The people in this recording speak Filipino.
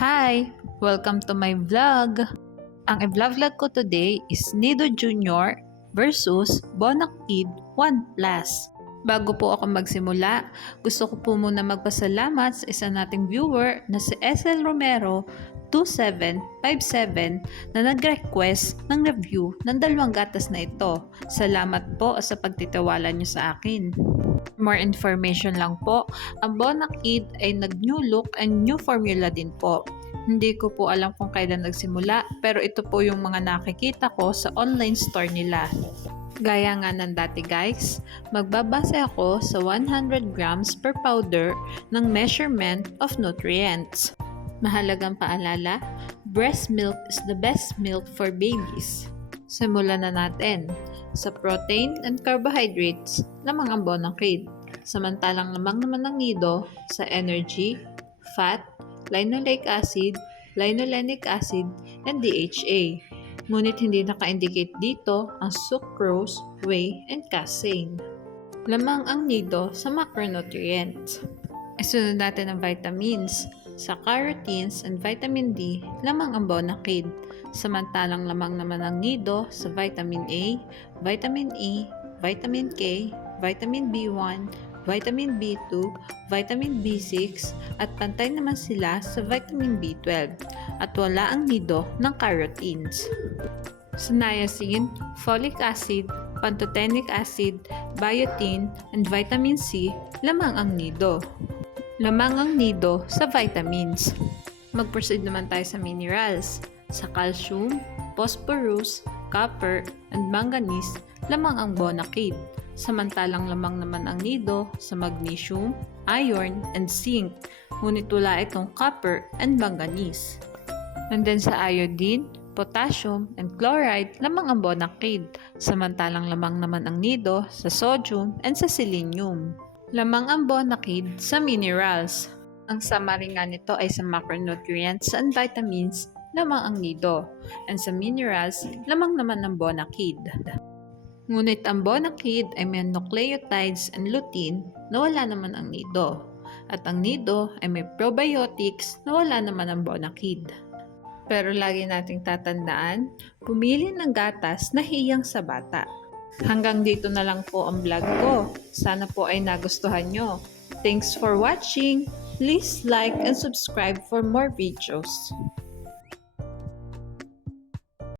Hi! Welcome to my vlog! Ang i-vlog ko today is Nido Junior versus Bonakid 1 Plus. Bago po ako magsimula, gusto ko po muna magpasalamat sa isa nating viewer na si SL Romero 2757 na nag-request ng review ng dalawang gatas na ito. Salamat po sa pagtitiwala niyo sa akin. More information lang po, ang Bonakid ay nag-new look and new formula din po. Hindi ko po alam kung kailan nagsimula, pero ito po yung mga nakikita ko sa online store nila. Gaya nga ng dati guys, magbabase ako sa 100 grams per powder ng measurement of nutrients. Mahalagang paalala, breast milk is the best milk for babies. Simulan na natin. Sa protein and carbohydrates, lamang ang Bonakid. Samantalang lamang naman ng Nido sa energy, fat, linoleic acid, linolenic acid, and DHA. Ngunit hindi naka-indicate dito ang sucrose, whey, and casein. Lamang ang Nido sa macronutrients. Isunod natin ang vitamins. Sa carotenes and vitamin D, lamang ang Bonakid. Samantalang lamang naman ang Nido sa vitamin A, vitamin E, vitamin K, vitamin B1, vitamin B2, vitamin B6, at pantay naman sila sa vitamin B12. At wala ang Nido ng carotenes. Sa niacin, folic acid, pantothenic acid, biotin, and vitamin C, lamang ang Nido. Lamang ang Nido sa vitamins. Mag-proceed naman tayo sa minerals. Sa calcium, phosphorus, copper, and manganese, lamang ang Bonakid. Samantalang lamang naman ang Nido sa magnesium, iron, and zinc. Ngunit wala itong copper and manganese. And then sa iodine, potassium, and chloride, lamang ang Bonakid. Samantalang lamang naman ang Nido sa sodium and sa selenium. Lamang ang Bonakid sa minerals. Ang summary nga nito ay sa macronutrients and vitamins, lamang ang Nido. And sa minerals, lamang naman ang Bonakid. Ngunit ang Bonakid ay may nucleotides and lutein na wala naman ang Nido. At ang Nido ay may probiotics na wala naman ang Bonakid. Pero lagi nating tatandaan, pumili ng gatas na hiyang sa bata. Hanggang dito na lang po ang vlog ko. Sana po ay nagustuhan nyo. Thanks for watching. Please like and subscribe for more videos.